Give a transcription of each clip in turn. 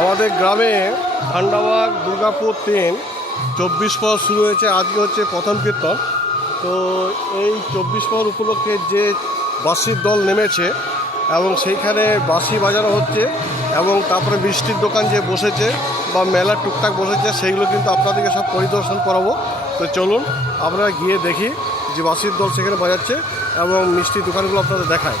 আমাদের গ্রামে ঠান্ডাবাগ দুর্গাপুর তিন, চব্বিশ পর শুরু হয়েছে। আজকে হচ্ছে প্রথম কীর্তন। তো এই চব্বিশ পর উপলক্ষে যে বাসির দল নেমেছে এবং সেইখানে বাঁশি বাজানো হচ্ছে এবং তারপরে মিষ্টির দোকান যে বসেছে বা মেলা টুকটাক বসেছে, সেইগুলো কিন্তু আপনাদেরকে সব পরিদর্শন করাবো। তো চলুন, আমরা গিয়ে দেখি যে বাসির দল সেখানে বাজাচ্ছে এবং মিষ্টির দোকানগুলো আপনাদের দেখায়।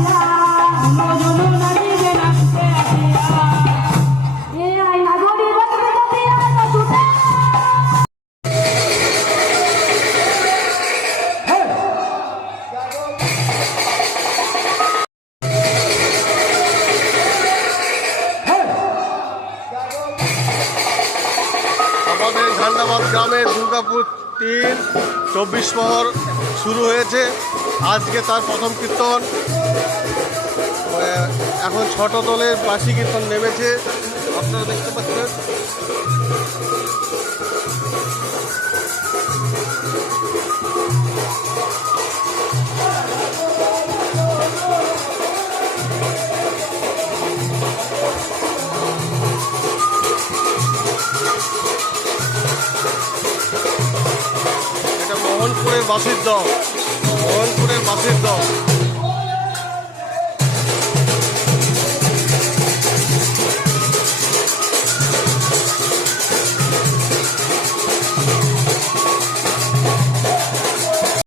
আমাদের ঝান্ডাবাদ গ্রামের দুর্গাপুর তিন চব্বিশ মহর শুরু হয়েছে। আজকে তার প্রথম কীর্তন। এখন ছোট দলের বাসি কীর্তন নেমেছে। আপনারা দেখতে পাচ্ছেন। মোহনপুরের বাসির দল। মোহনপুরের বাসির দল।